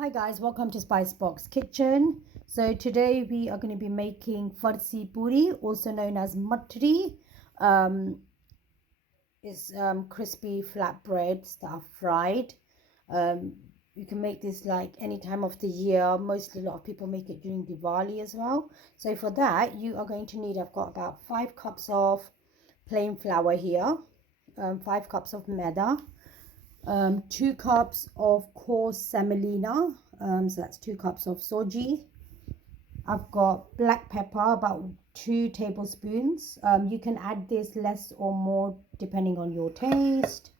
Hi guys, welcome to Spice Box Kitchen. So today we are going to be making farsi puri, also known as matri. It's crispy flatbreads that are fried. You can make this like any time of the year. Mostly a lot of people make it during Diwali as well. So for that you are going to need, I've got about 5 cups of plain flour here, 5 cups of maida, 2 cups of coarse semolina, so that's 2 cups of soji. I've got black pepper, about 2 tablespoons. You can add this less or more depending on your taste.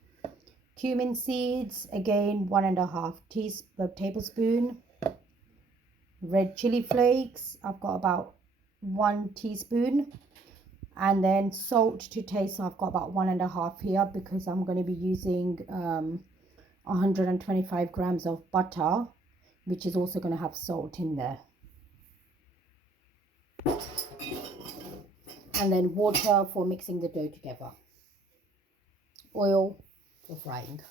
Cumin seeds, again 1.5 tablespoon. Red chili flakes, I've got about 1 teaspoon. And then salt to taste, so I've got about 1.5 here because I'm going to be using 125 grams of butter, which is also going to have salt in there. And then water for mixing the dough together. Oil for frying.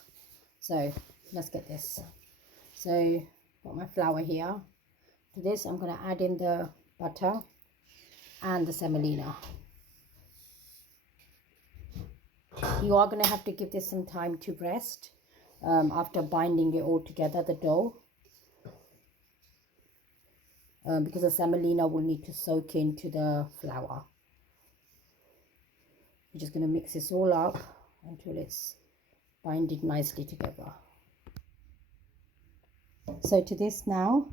So let's get this. So got my flour here. To this I'm going to add in the butter and the semolina. You are going to have to give this some time to rest after binding it all together, the dough, because the semolina will need to soak into the flour. You're just going to mix this all up until it's binded nicely together. So to this now,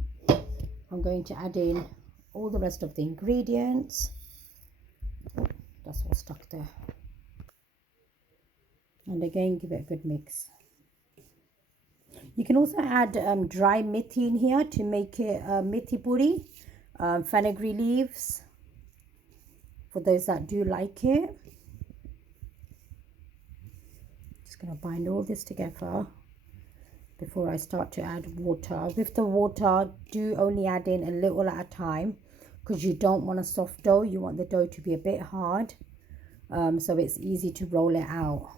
I'm going to add in all the rest of the ingredients. Oh, that's all stuck there. And again, give it a good mix. You can also add dry methi in here to make it methi puri, fenugreek leaves, for those that do like it. Just going to bind all this together before I start to add water. With the water, do only add in a little at a time because you don't want a soft dough. You want the dough to be a bit hard, so it's easy to roll it out,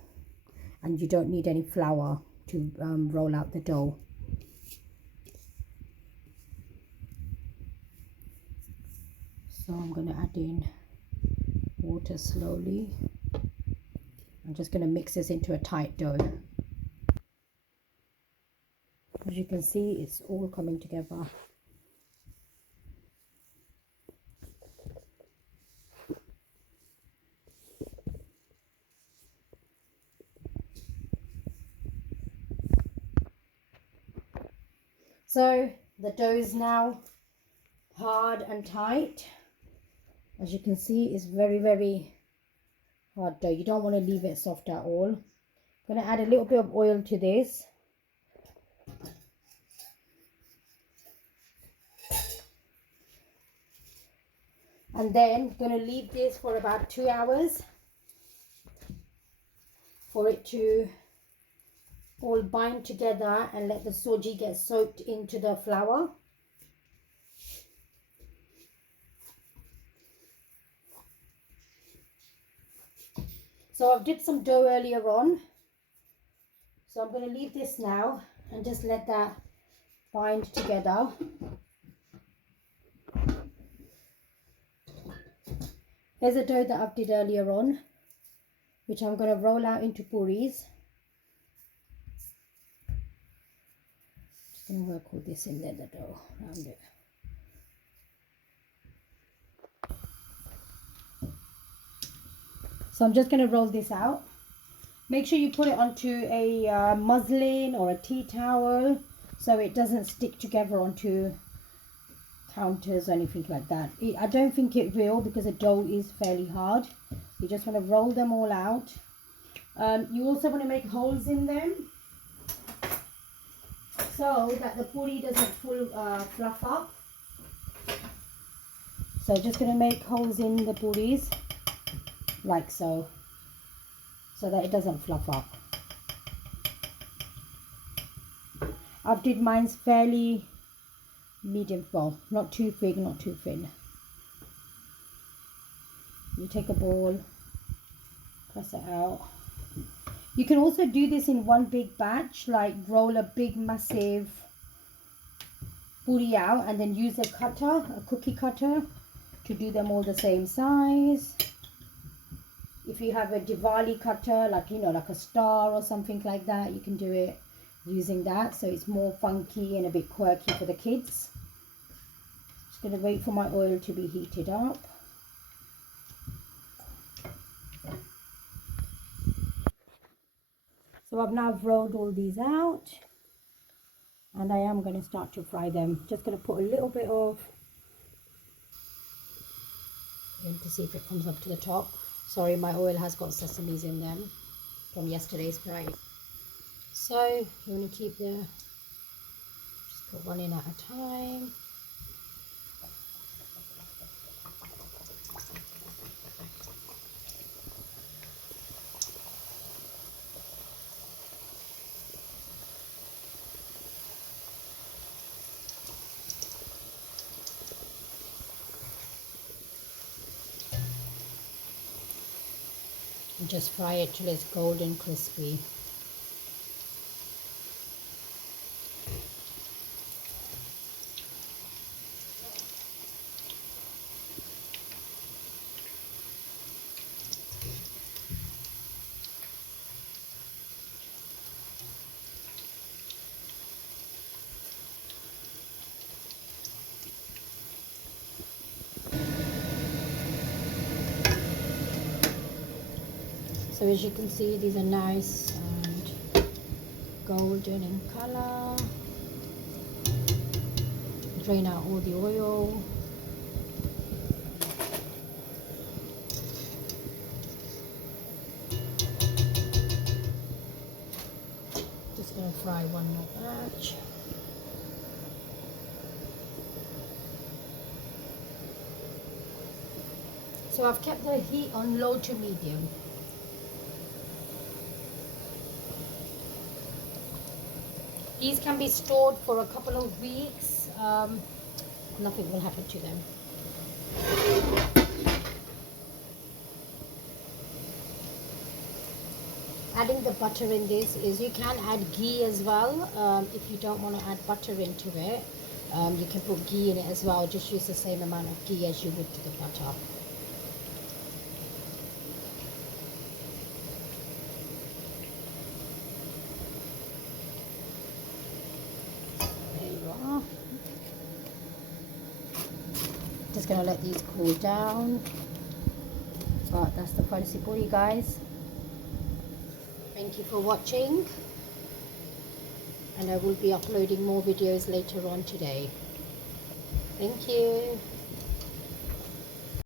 and you don't need any flour to roll out the dough. So I'm going to add in water slowly. I'm just going to mix this into a tight dough. As you can see, it's all coming together. So the dough is now hard and tight. As you can see, it's very hard dough. You don't want to leave it soft at all. I'm going to add a little bit of oil to this. And then I'm going to leave this for about 2 hours for it to all bind together and let the soji get soaked into the flour. So I've did some dough earlier on, so I'm going to leave this now and just let that bind together. Here's a dough that I've did earlier on, which I'm going to roll out into puris. Just going to work all this in there, the dough around it. So I'm just going to roll this out. Make sure you put it onto a muslin or a tea towel so it doesn't stick together onto counters or anything like that. I don't think it will because the dough is fairly hard. You just want to roll them all out. You also want to make holes in them so that the puri doesn't fluff up. So just going to make holes in the puris like so that it doesn't fluff up. I've did mine's fairly medium, well, not too big, not too thin. You take a ball, press it out. You can also do this in one big batch, like roll a big massive puri out, and then use a cutter, a cookie cutter, to do them all the same size. If you have a Diwali cutter, like, you know, like a star or something like that, you can do it using that, so it's more funky and a bit quirky for the kids. Just going to wait for my oil to be heated up. So I've now rolled all these out, and I am going to start to fry them. Just going to put a little bit of in to see if it comes up to the top. Sorry, my oil has got sesames in them from yesterday's fry. So you want to keep the, just put one in at a time. And just fry it till it's golden crispy. So as you can see, these are nice and golden in color. Drain out all the oil. Just going to fry one more batch. So I've kept the heat on low to medium. These can be stored for a couple of weeks. Nothing will happen to them. Adding the butter in this is, you can add ghee as well. If you don't want to add butter into it, you can put ghee in it as well. Just use the same amount of ghee as you would to the butter. There you are. Just gonna let these cool down. But that's the farsi puri, guys. Thank you for watching, and I will be uploading more videos later on today. Thank you.